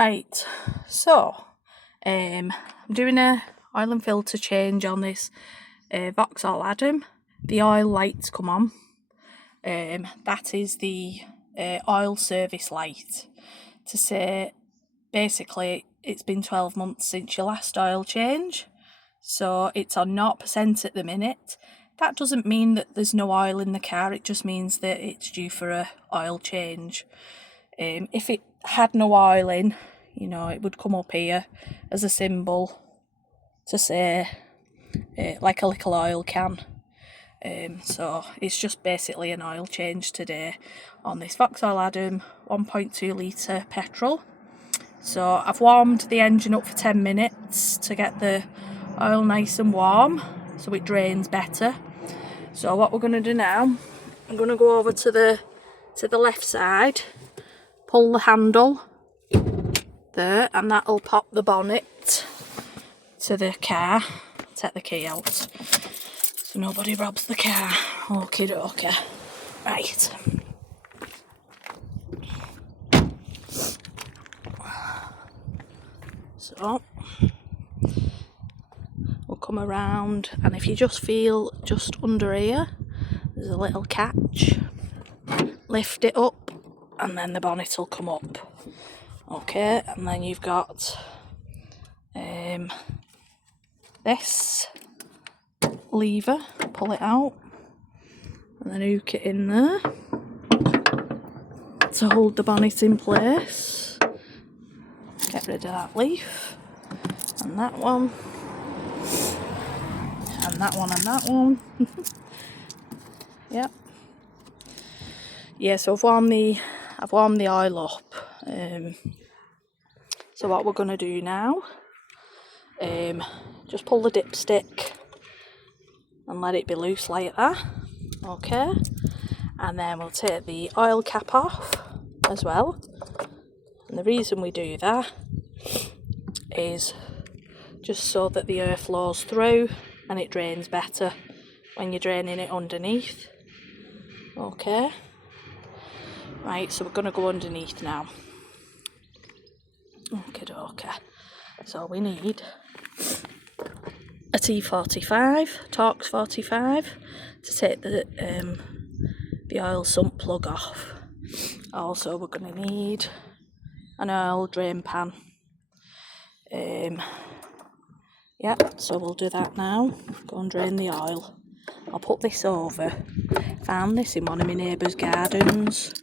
Right, so I'm doing a oil and filter change on this Vauxhall Adam. The oil light's come on. That is the oil service light to say basically it's been 12 months since your last oil change, so it's on 0% at the minute. That doesn't mean that there's no oil in the car, it just means that it's due for a oil change. If it had no oil in, you know, it would come up here as a symbol to say like a little oil can. So it's just basically an oil change today on this Vauxhall Adam 1.2 litre petrol. So I've warmed the engine up for 10 minutes to get the oil nice and warm so it drains better. So what we're going to do now, I'm going to go over to the left side, pull the handle there, and that'll pop the bonnet to the car. Take the key out so nobody robs the car. Okie dokie. Right. So we'll come around, and if you just feel just under here, there's a little catch. Lift it up and then the bonnet will come up. Okay, and then you've got this lever, pull it out and then hook it in there to hold the bonnet in place. Get rid of that leaf and that one and that one and that one. Yep. Yeah, so I've warmed the oil up. So what we're going to do now, just pull the dipstick and let it be loose like that. Okay, and then we'll take the oil cap off as well. And the reason we do that is just so that the air flows through and it drains better when you're draining it underneath. Okay. Right, so we're going to go underneath now. Okay. So we need a T45, Torx 45, to take the oil sump plug off. Also, we're going to need an oil drain pan. So we'll do that now. Go and drain the oil. I'll put this over. Found this in one of my neighbour's gardens,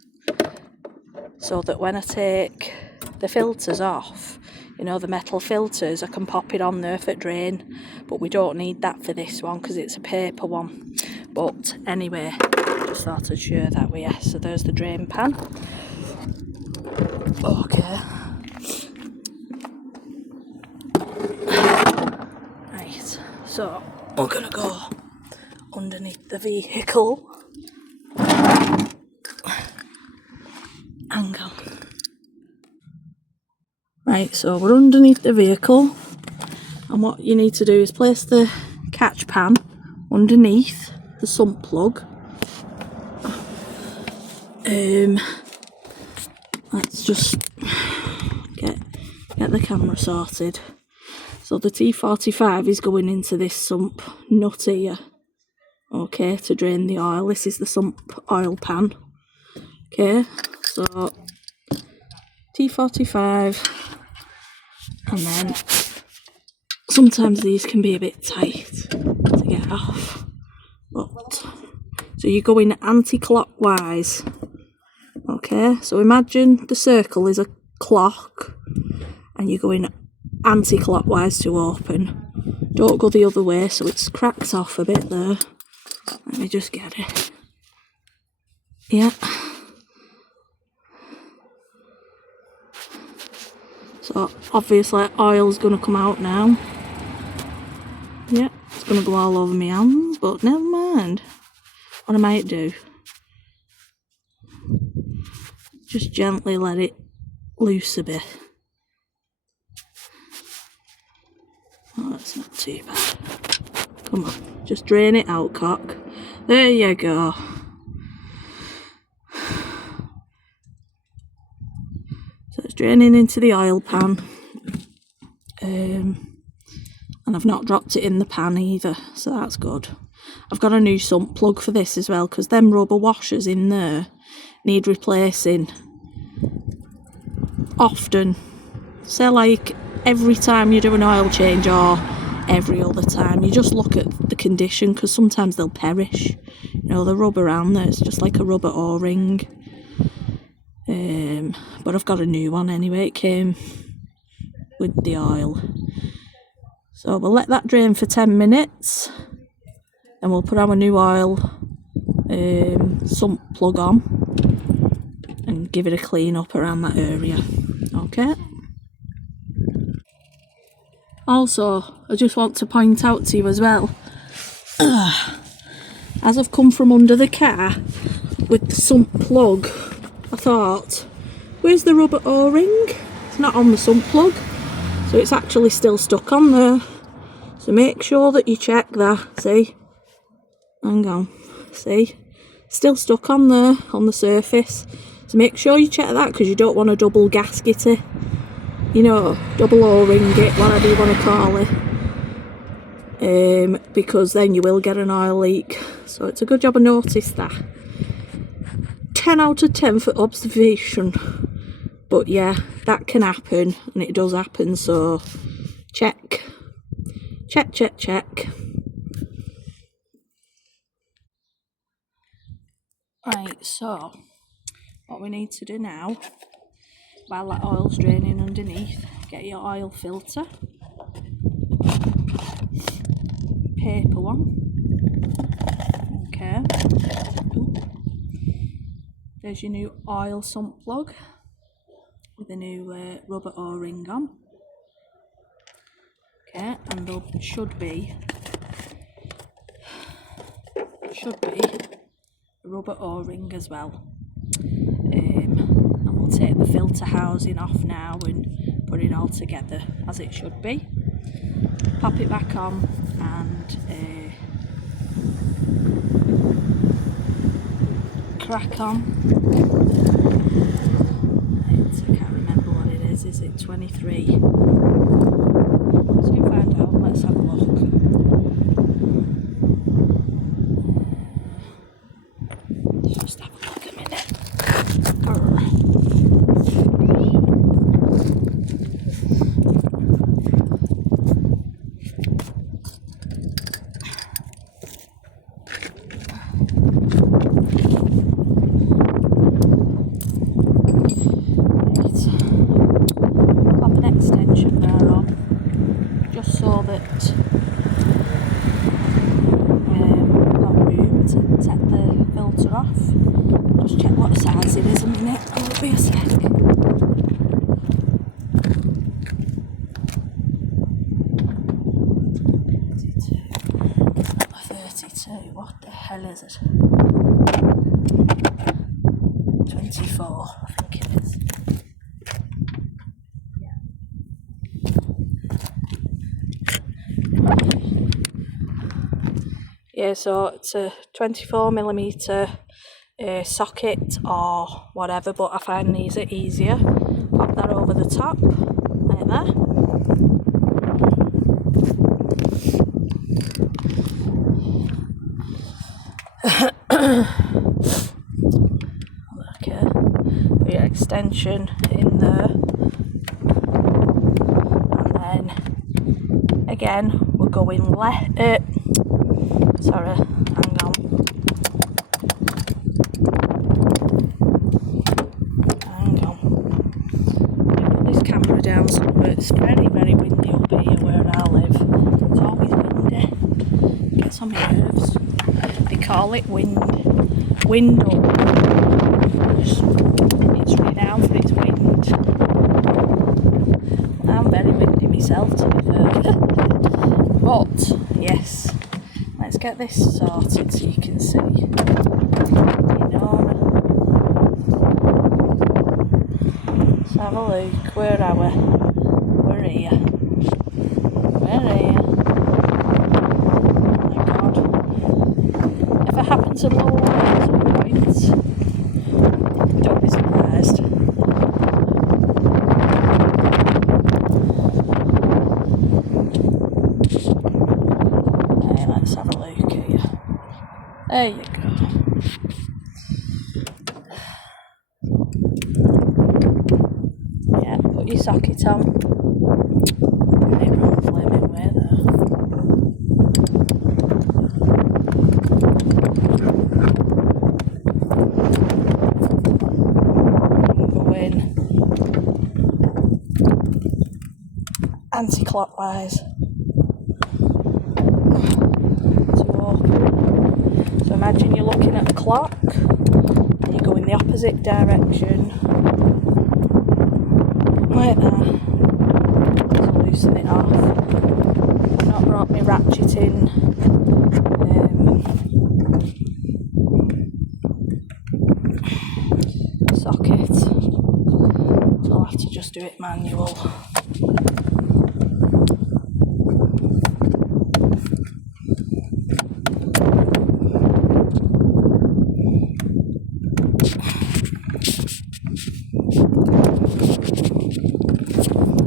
so that when I take the filters off, you know, the metal filters, I can pop it on there for drain, but we don't need that for this one because it's a paper one. But anyway, just thought I'd share that with you. So there's the drain pan. Okay. Right, so we're gonna go underneath the vehicle. Hang on. Right, so we're underneath the vehicle, and what you need to do is place the catch pan underneath the sump plug. Let's just get the camera sorted. So the T45 is going into this sump nut here, okay, to drain the oil. This is the sump oil pan. Okay, so T45, and then sometimes these can be a bit tight to get off. But so you're going anti-clockwise. Okay, so imagine the circle is a clock and you're going anti-clockwise to open. Don't go the other way, so it's cracked off a bit there. Let me just get it. Yeah. So obviously oil's going to come out now. Yeah, it's going to go all over my hands, but never mind. What I might do, just gently let it loose a bit. Oh, that's not too bad. Come on, just drain it out, cock. There you go. So it's draining into the oil pan. And I've not dropped it in the pan either, so that's good. I've got a new sump plug for this as well, because them rubber washers in there need replacing often. Say like every time you do an oil change or every other time. You just look at the condition, because sometimes they'll perish. You know, the rubber around there, it's just like a rubber O-ring. But I've got a new one anyway, it came with the oil. So we'll let that drain for 10 minutes, and we'll put our new oil sump plug on and give it a clean up around that area. Okay. Also, I just want to point out to you as well, as I've come from under the car with the sump plug, I thought, where's the rubber O-ring? It's not on the sump plug, so it's actually still stuck on there. So make sure that you check that. See? Hang on. See? Still stuck on there, on the surface. So make sure you check that, because you don't want a double gasket it. You know, double O-ring it, whatever you want to call it. Because then you will get an oil leak. So it's a good job I noticed that. 10 out of 10 for observation. But yeah, that can happen, and it does happen, so check. Check, check, check. Right, so what we need to do now, while that oil's draining underneath, get your oil filter, paper one. Okay. There's your new oil sump plug with a new rubber O-ring on. Okay, and there should be a rubber O-ring as well. And we'll take the filter housing off now and put it all together as it should be. Pop it back on and crack on. I can't remember what it is. Is it 23? Soon find out. Let's have a look. Let's just have a look a minute. Extension there on, just so that we've got room to take the filter off. Just check what size it is a minute, it'll be a sec. 32, what the hell is it? 24, I think it is. Yeah, so it's a 24mm socket or whatever, but I find these are easier. Pop that over the top, like that. Okay, put your extension in there. And then, again, we're going left. Sorry, hang on. Put this camera down somewhere. It's very, very windy up here where I live. It's always windy. It gets on my nerves. They call it wind up. It's renowned for its wind. I'm very windy myself, to be fair. But, yes. Let's get this sorted so you can see. Let's have a look. Where are we? We're here. We're here. Oh my god. If I happen to blow away at some point, don't be surprised. There you go. Yeah, put your socket on. It won't flame it away there. Go in anti-clockwise. So imagine you're looking at the clock and you go in the opposite direction like that. Just loosen it off. I've not brought my ratcheting socket, so I'll have to just do it manual.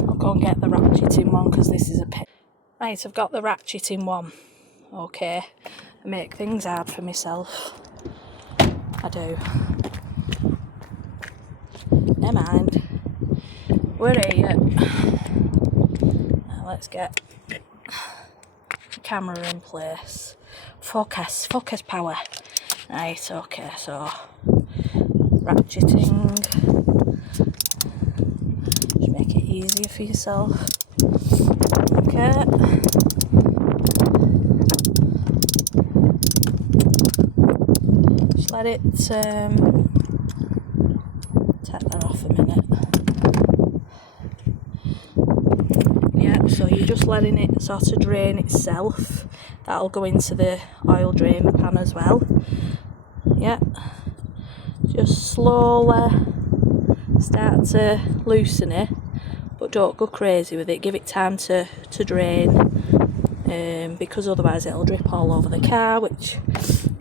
I'll go and get the ratcheting one because this is a pain. Right, I've got the ratcheting one. Okay, I make things hard for myself. I do. Never mind. We're here. Now let's get the camera in place. Focus power. Right, okay, so ratcheting. Just make it easier for yourself. Okay. Just let it take that off a minute. Yeah, so you're just letting it sort of drain itself. That'll go into the oil drain pan as well. Yeah, just slowly start to loosen it, but don't go crazy with it. Give it time to drain, because otherwise it'll drip all over the car, which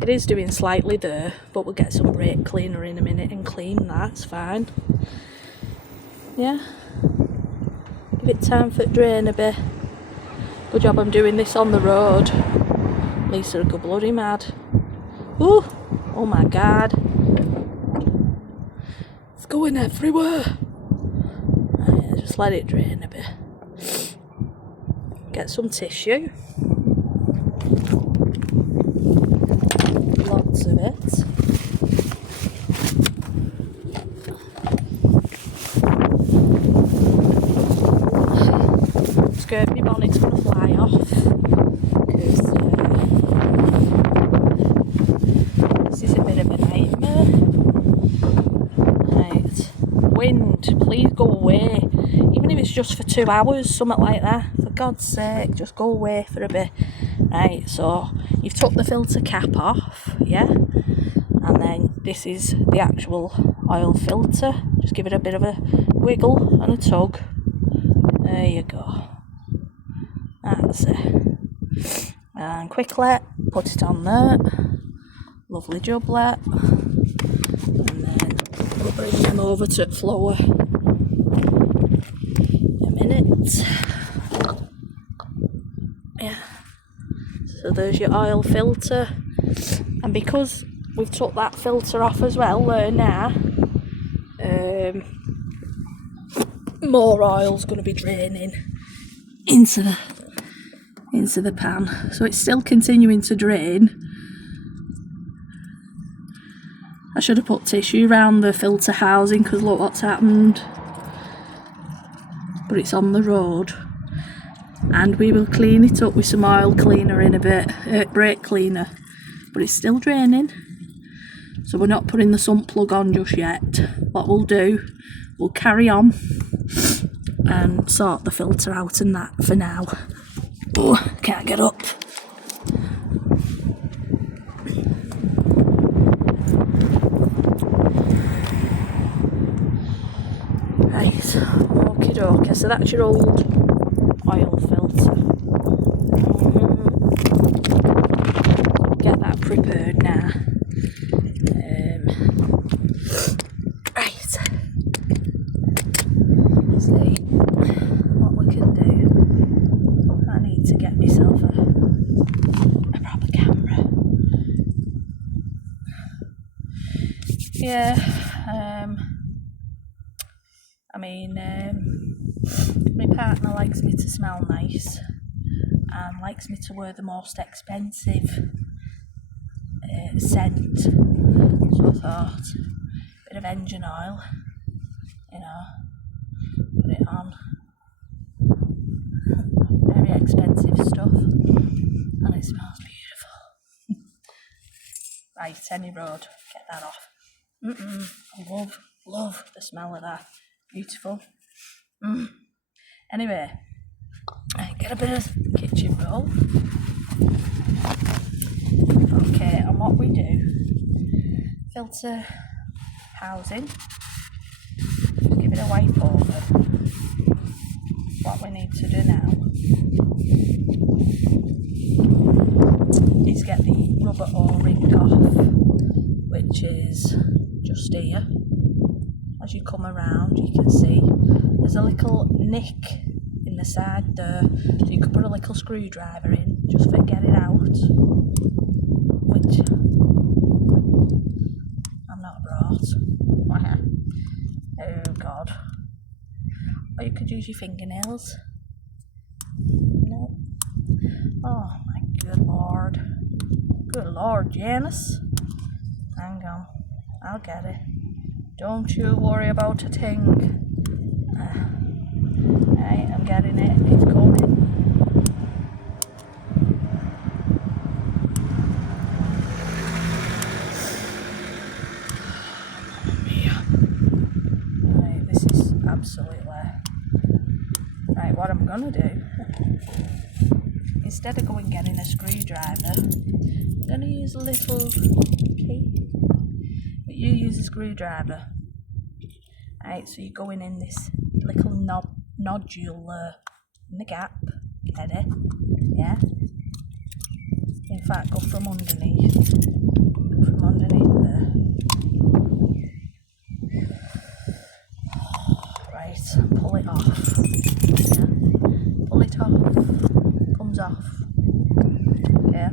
it is doing slightly there, but we'll get some brake cleaner in a minute and clean that. It's fine. Yeah, give it time for it to drain a bit. Good job I'm doing this on the road. Lisa will go bloody mad. Ooh, oh my god, it's going everywhere. Right, just let it drain a bit. Get some tissue, lots of it. Skirt my bonnet's going to fly off because this is a bit of a nightmare. Right, wind, please go away. Even if it's just for 2 hours, something like that. For God's sake, just go away for a bit. Right, so you've took the filter cap off, yeah? And then this is the actual oil filter. Just give it a bit of a wiggle and a tug. There you go. That's it. And quickly put it on there. Lovely joblet. And then we'll bring them over to the floor. A minute. Yeah. So there's your oil filter. And because we've took that filter off as well there now, more oil's going to be draining into the pan. So it's still continuing to drain. I should have put tissue around the filter housing because look what's happened. But it's on the road. And we will clean it up with some oil cleaner in a bit, brake cleaner. But it's still draining. So we're not putting the sump plug on just yet. What we'll do, we'll carry on and sort the filter out and that for now. Oh, can't get up. Right, okie dokie, so that's your old oil filter. Get that prepared now. Right, see what we can do. I need to get myself a proper camera. yeah, I mean, my partner likes me to smell nice and likes me to wear the most expensive scent. So I thought, bit of engine oil, you know, put it on. Very expensive stuff, and it smells beautiful. Right, any road, get that off. I love the smell of that. Beautiful. Anyway, get a bit of kitchen roll. Okay, and what we do, filter housing, give it a wipe over. What we need to do now is get the rubber O-ring off, which is just here. As you come around, you can see there's a little nick in the side there, so you could put a little screwdriver in just for get it out, which I'm not brought. Oh God. Or you could use your fingernails. No. Oh my good Lord. Good Lord, Janice. Hang on, I'll get it. Don't you worry about a thing. Right, I'm getting it. It's coming. Right, this is absolutely... Right, what I'm gonna do, instead of going getting a screwdriver, I'm gonna use a little key. But you use a screwdriver. Right, so you're going in this little nodule in the gap. Get it? Yeah? In fact, go from underneath. Go from underneath there. Right, pull it off. Yeah? Pull it off. Comes off. Yeah?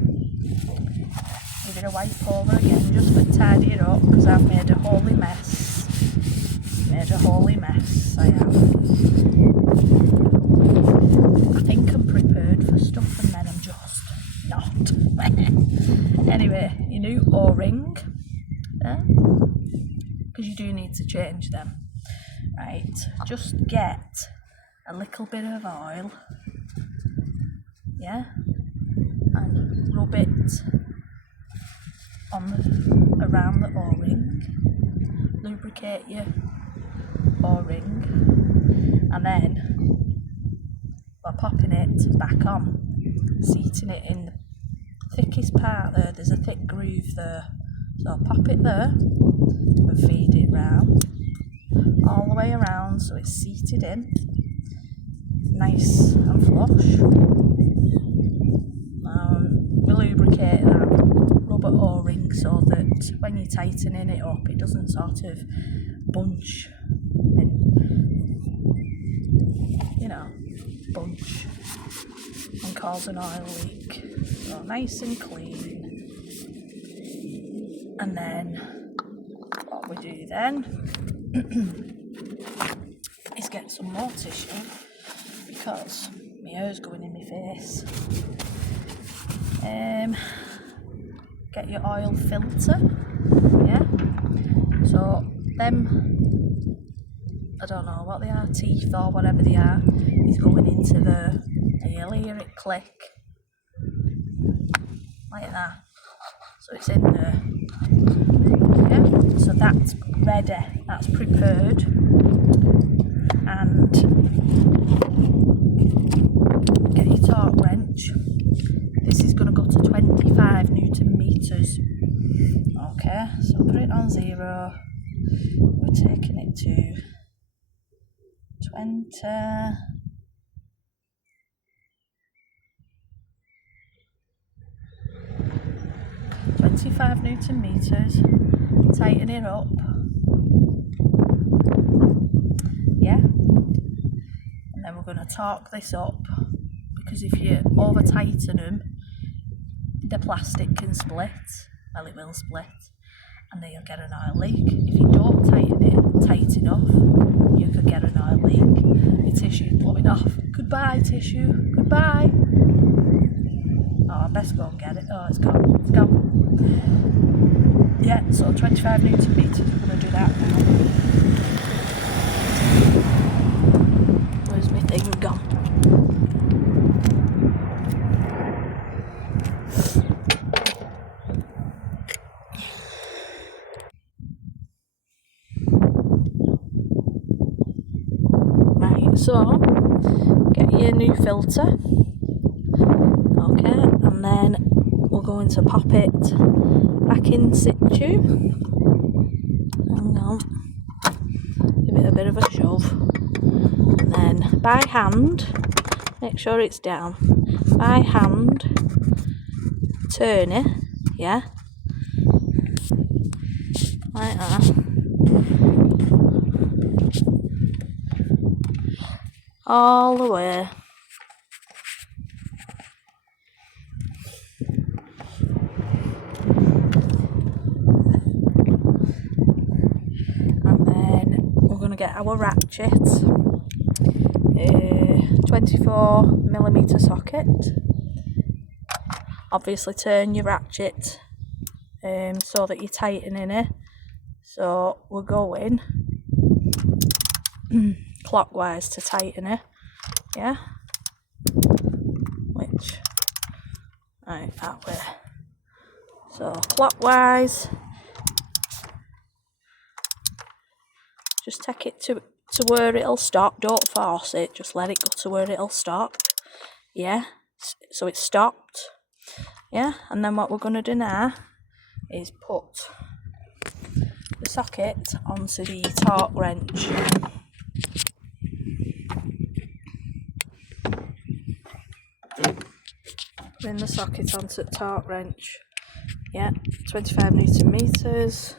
Give it a wipe over again just to tidy it up, because I've made a holy mess. Made a holy mess, I have. I think I'm prepared for stuff and then I'm just not. Anyway, your new O-ring, because you do need to change them. Right, just get a little bit of oil, yeah, and rub it around the O-ring, lubricate your O-ring, and then we're popping it back on, seating it in the thickest part there. There's a thick groove there, so I'll pop it there and feed it round, all the way around, so it's seated in, nice and flush. We lubricate that rubber O-ring so that when you're tightening it up, it doesn't sort of bunch and, you know, bunch and cause an oil leak. So nice and clean. And then what we do then is get some more tissue, because my hair's going in my face. Get your oil filter, yeah, so them, I don't know what they are, teeth or whatever they are, is going into the, you'll hear it click, like that, so it's in there, yeah, so that's ready, that's prepared, and get your torque wrench. This is going to go to 25 Newton meters. Okay, so put it on 0. We're taking it to 25 Newton meters. Tighten it up. Yeah. And then we're going to torque this up, because if you over tighten them, the plastic can split. Well, it will split. and then you'll get an oil leak. If you don't tighten it tight enough, you could get an oil leak. Your tissue's blowing off. Goodbye, tissue. Goodbye. Oh, I best go and get it. Oh, it's gone. It's gone. Yeah, so 25 Newton meters. We're going to do that now. Where's my thing gone? Right, so get your new filter. Okay, and then we're going to pop it back in situ. Hang on. Give it a bit of a shove. And then by hand, make sure it's down. By hand, turn it, yeah? Like that. All the way. And then we're going to get our ratchet. 24mm socket. Obviously turn your ratchet so that you're tightening it. So we're going clockwise to tighten it, yeah? Which, right, that way. So clockwise, just take it to where it'll stop, don't force it, just let it go to where it'll stop, yeah? So it's stopped, yeah? And then what we're going to do now is put the socket onto the torque wrench. Putting the socket onto the torque wrench, yeah, 25 Newton meters,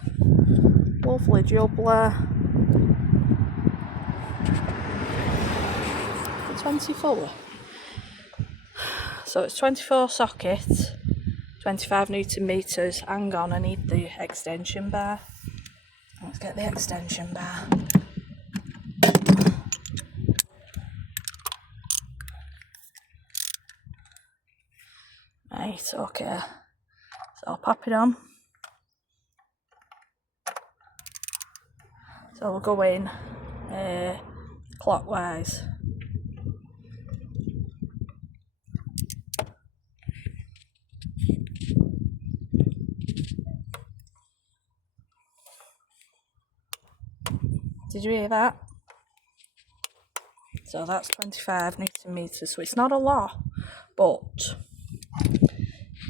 lovely jubbler, 24. So it's 24 sockets, 25 Newton meters. Hang on, I need the extension bar. Let's get the extension bar. Right, okay. So I'll pop it on. So we'll go in clockwise. Did you hear that? So that's 25 Newton meters. So it's not a lot, but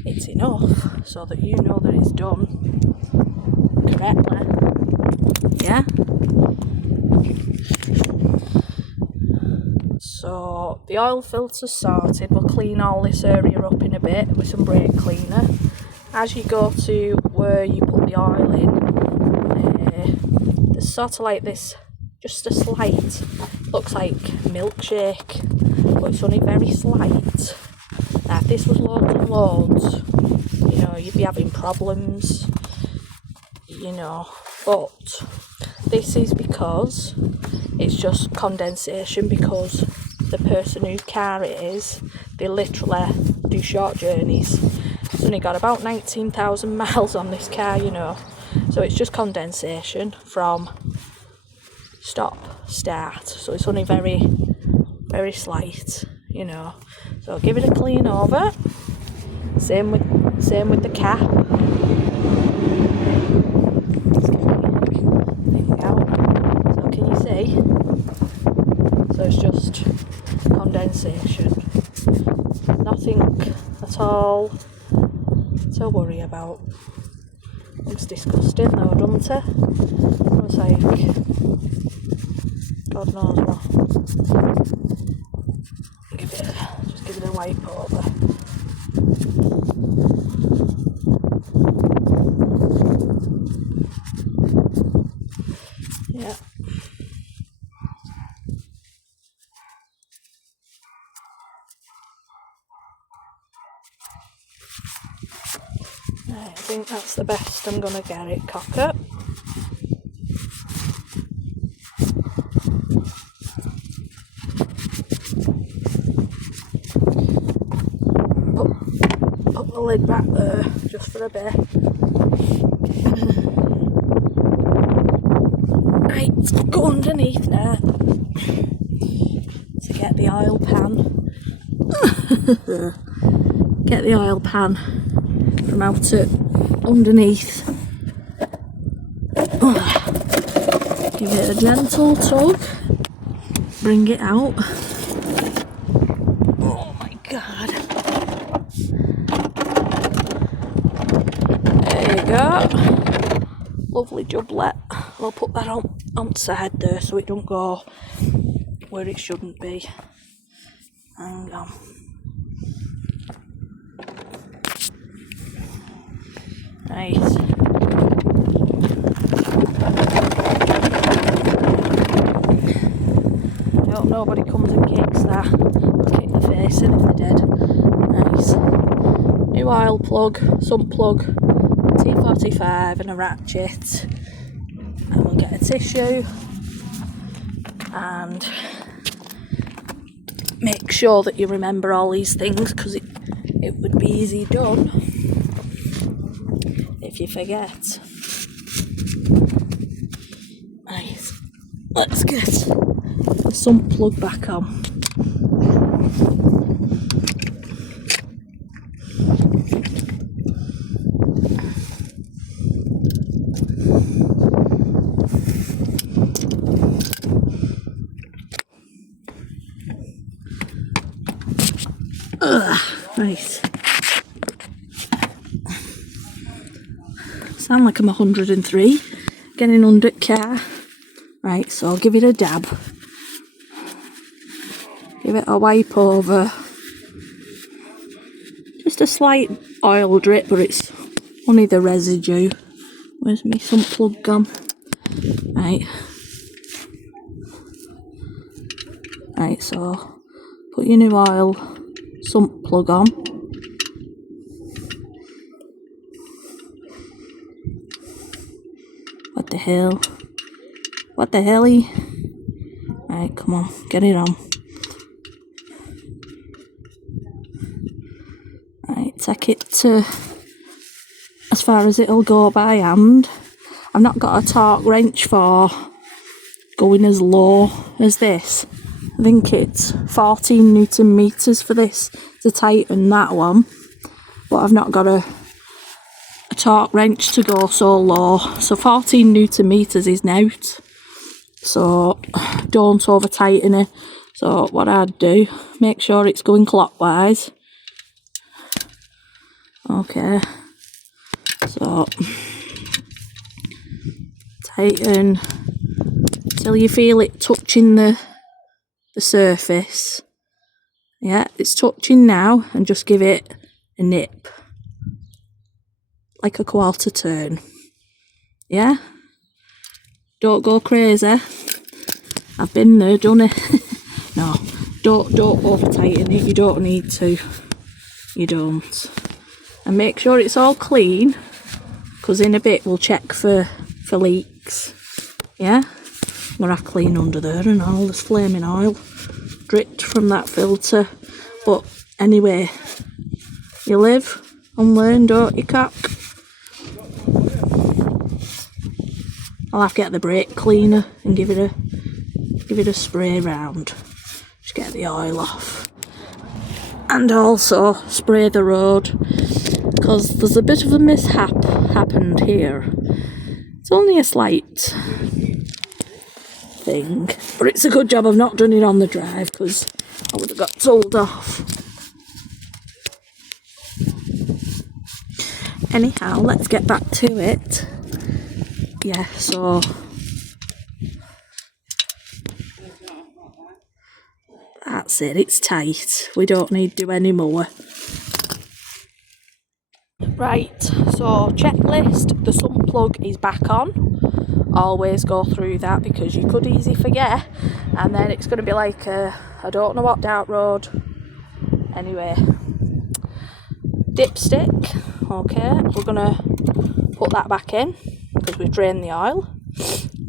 it's enough so that you know that it's done correctly. Yeah? So the oil filter's sorted. We'll clean all this area up in a bit with some brake cleaner. As you go to where you put the oil in, there's sort of like this, just a slight, looks like milkshake, but it's only very slight. Now if this was loads and loads, you know, you'd be having problems, you know, but this is because it's just condensation, because the person whose car it is, they literally do short journeys. It's only got about 19,000 miles on this car, you know, so it's just condensation from stop, start, so it's only very, very slight, you know. So give it a clean over. Same with the cap. So can you see? So it's just condensation. Nothing at all to worry about. Looks disgusting though, doesn't it? Looks like God knows what. Just give it a wipe over. Yeah. I think that's the best I'm gonna get it, Cocker. Put the lid back there just for a bit. Right, go underneath now to get the oil pan. Get the oil pan from out it underneath. Give it a gentle tug. Bring it out. Oh my god. There you go. Lovely jublet. I'll put that on the side there so it don't go where it shouldn't be. Hang on. Right. I hope nobody comes and kicks that. Kick the face in if they're dead. Nice. New oil plug, sump plug, T45 and a ratchet. And we'll get a tissue and make sure that you remember all these things, because it would be easy done if you forget. Right, let's get the sump plug back on. Right. Sound like I'm 103, getting under the car. Right, so I'll give it a dab. Give it a wipe over. Just a slight oil drip, but it's only the residue. Where's my sump plug gone? Right. Right, so put your new oil sump plug on. What the hell? What the helly? Right, come on, get it on. Right, take it to as far as it'll go by hand. I've not got a torque wrench for going as low as this. I think it's 14 Newton meters for this to tighten that one, but I've not got a torque wrench to go so low. So 14 Newton meters is out, so don't over tighten it. So what I'd do, make sure it's going clockwise. Okay, so tighten till you feel it touching the surface. Yeah, it's touching now, and just give it a nip, like a quarter turn. Yeah, don't go crazy. I've been there, done it. No, don't over tighten it. You don't need to. You don't. And make sure it's all clean, because in a bit we'll check for leaks. Yeah, we'll have clean under there and all this flaming oil dripped from that filter. But anyway, you live and learn, don't you, cock? I'll have to get the brake cleaner and give it a spray round. Just get the oil off. And also spray the road, because there's a bit of a mishap happened here. It's only a slight thing, but it's a good job I've not done it on the drive, because I would have got told off. Anyhow, let's get back to it. Yeah, so that's it, it's tight. We don't need to do any more. Right, so checklist, the sump plug is back on. Always go through that, because you could easily forget, and then it's going to be like I don't know what dark road. Anyway, dipstick. Okay, we're gonna put that back in because we've drained the oil.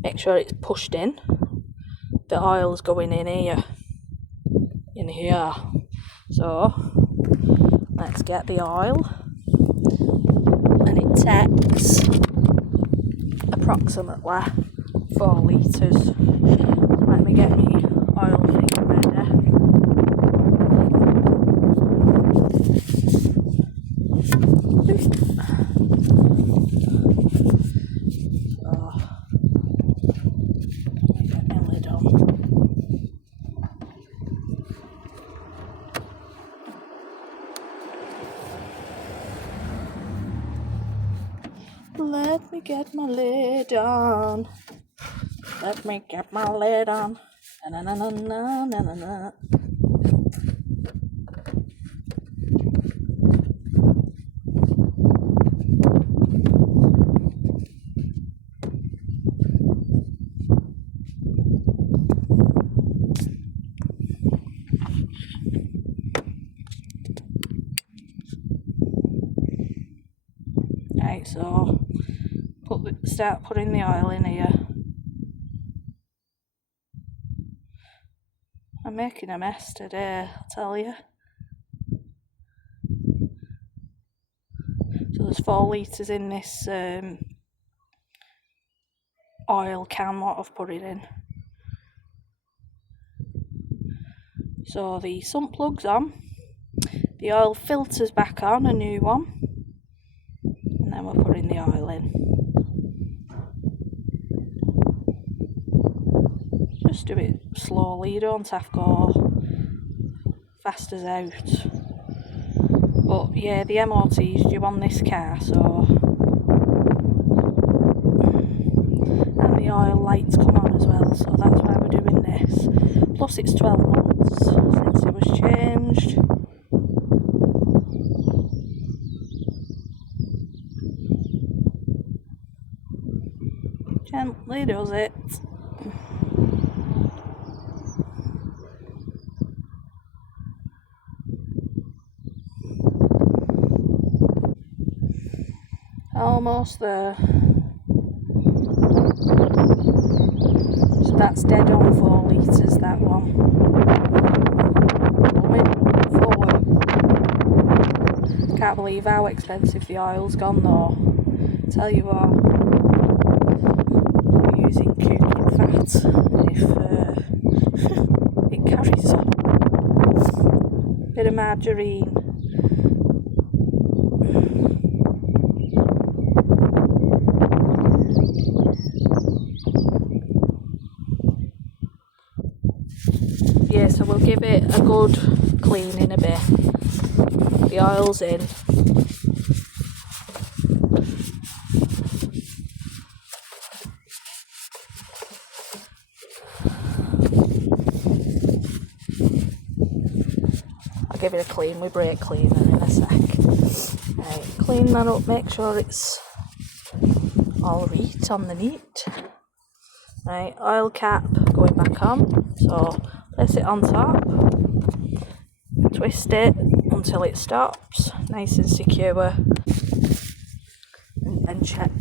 Make sure it's pushed in. The oil's going in here. So let's get the oil, and it takes approximately 4 litres. Let me get me oil thing ready. Get my lid on. Let me get my lid on. Let me get my lid on. Na na na na na na na. Right, so start putting the oil in here. I'm making a mess today, I'll tell you. So there's 4 litres in this oil can what I've put it in. So the sump plug's on, the oil filter's back on, a new one, and then we're putting the oil in. Just do it slowly, you don't have to go fast as out. But yeah, the MOT's due on this car, so. And the oil lights come on as well, so that's why we're doing this. Plus it's 12 months since it was changed. Gently does it. Almost there. So that's dead on 4 litres, that one. Going forward. Can't believe how expensive the oil's gone though. Tell you what, we're using cooking fat if it carries on. Bit of margarine. Yeah, so we'll give it a good clean in a bit. The oil's in. I'll give it a clean, we brake cleaner in a sec. Right, clean that up, make sure it's all right on the neat. Right, oil cap going back on, so place it on top, twist it until it stops, nice and secure, and then check